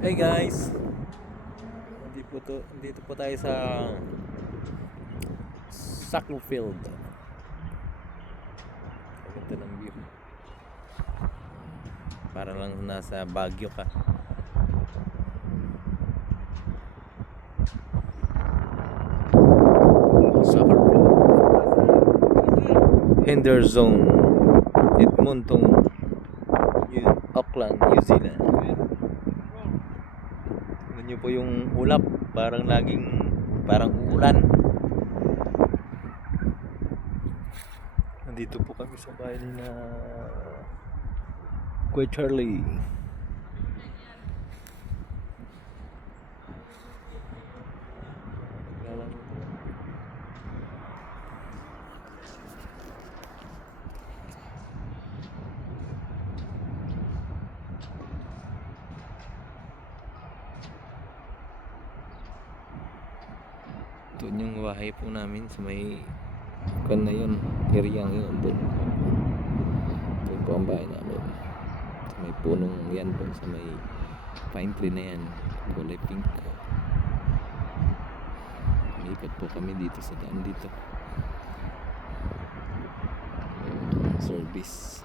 Hey guys, dito po tayo sa Sackville. Ganda ng view. Para lang nasa Baguio ka. Sackville, Henderson, Edmonton, Auckland, New Zealand. Tignan nyo po yung ulap, parang uulan. Nandito po kami sa bahay ni na Kuya Charlie. Doon yung bahay po namin sa may kan na yun, area yun doon. Doon po ang bahay namin. Sa may punong yan po, sa may pine tree na yan, kulay pink. Ikot po kami dito sa daan dito. Service.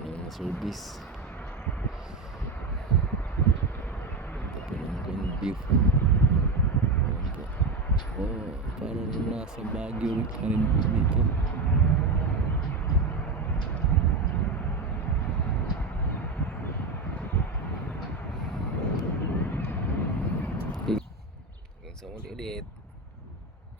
Yan ang service. Ito po ng view. Oh, parang nasa Baguio ka rin dito.